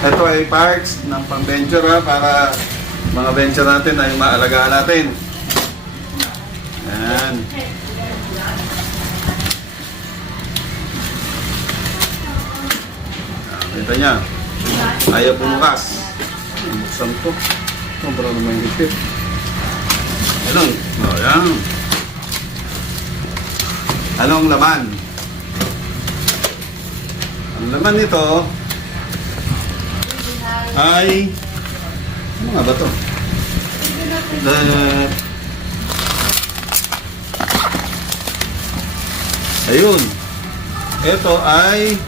Ito ay parts ng pang-venture para mga venture natin ay maalagaan natin. Yan. Kita niya. Ayaw bumukas. Buksan to. Sobrang naman hipit. Anong? O, yan. Anong laman? Ang laman nito ay ano nga ba to? Ayun. Ito ay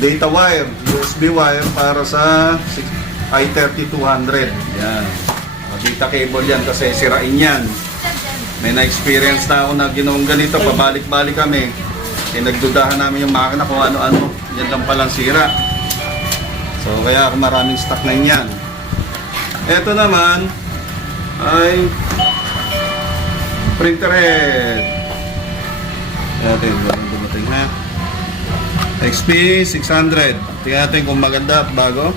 data wire, USB wire para sa i3200. Yan. Data cable yan kasi sirain yan. May na-experience na ako na ginawang ganito, pabalik-balik kami. Nagdudahan namin yung makina kung ano-ano. Yan lang palang sira. So kaya maraming stock na yan. Ito naman ay printer head. Atin, dumating ha. XP600. Tingnan natin kung maganda at bago.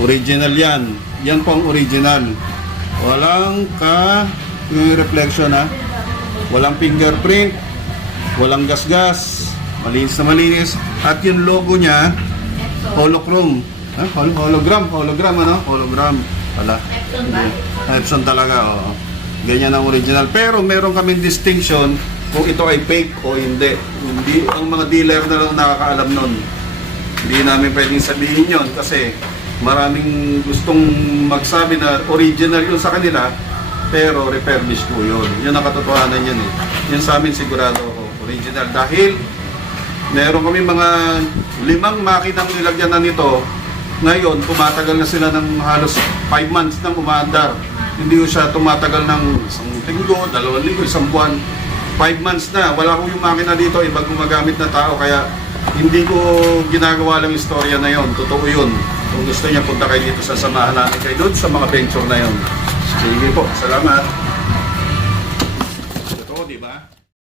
Original yan. Yan po ang original. Walang yung reflection ha. Walang fingerprint. Walang gas-gas. Malinis na malinis. At yung logo niya, holochrome. Hologram ano? Hologram. Wala. Epson talaga, oo. Ganyan ang original. Pero meron kaming distinction kung ito ay fake o hindi. Hindi ang mga dealer na lang nakakaalam nun. Hindi namin pwedeng sabihin yon kasi maraming gustong magsabi na original yun sa kanila pero refurbished po yun. Yun ang katotohanan yan eh. Yun sa amin sigurado original dahil meron kami mga 5 makinang nilagyan na nito. Ngayon, tumatagal na sila ng halos 5 months nang umaandar. Hindi ko siya tumatagal ng 1 linggo, 2 linggo, 1 buwan. 5 months na. Wala ko yung makina dito, ibang gumagamit na tao. Kaya hindi ko ginagawa lang istorya na yon. Totoo yun. Kung gusto niya, punta kayo dito sa samahan namin kayo doon sa mga venture na yon. Sige po, salamat.